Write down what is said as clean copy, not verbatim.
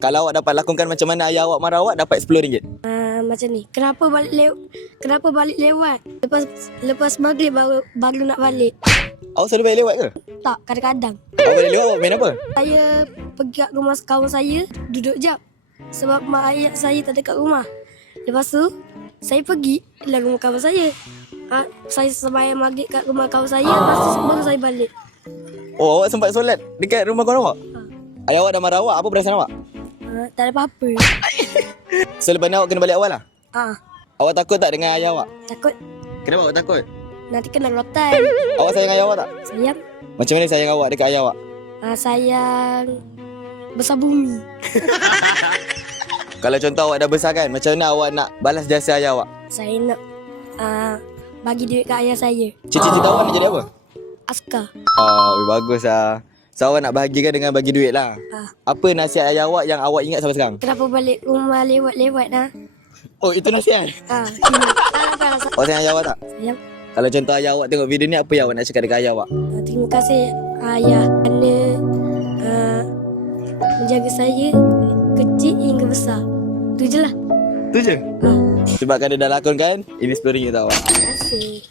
Kalau awak dapat lakonkan macam mana ayah awak marah awak, dapat RM10. Macam ni. Kenapa balik lewat? Lepas maghrib baru nak balik. Awak selalu balik lewat ke? Tak, kadang-kadang. Awak balik lewat awak main apa? Saya pergi kat rumah kawan saya, duduk jap. Sebab mak ayah saya tak ada kat rumah. Lepas tu, saya pergi ke rumah kawan saya. Saya sembahyang maghrib kat rumah kawan saya, lepas tu baru saya balik. Oh, awak sempat solat dekat rumah kawan awak? Ayah awak dah marah awak, apa perasaan awak? Tak ada apa-apa. Selepas ni awak kena balik awal lah? Awak takut tak dengan ayah awak? Takut Kenapa awak takut? nanti kena rotan. Awak sayang ayah awak tak? Sayang. Macam mana sayang awak dekat ayah awak? Sayang besar bumi. Kalau contoh awak dah besar kan, macam mana awak nak balas jasa ayah awak? Saya nak bagi duit kat ayah saya. Cita-cita awak nak jadi apa? Askar. Bagus lah. So awak nak bahagikan dengan bagi duit lah. Apa nasihat ayah awak yang awak ingat sampai sekarang? Kenapa balik rumah lewat-lewat dah? Oh, itu nasihat? Salah. Awak sayang ayah awak tak? Sayang. Kalau contoh ayah awak tengok video ni, apa yang awak nak cakap dekat ayah awak? Terima kasih ayah kerana menjaga saya kecil hingga besar. Itu je lah. Tu je? Sebab kan dia dah lakonkan, ini RM10 tau awak. Terima kasih.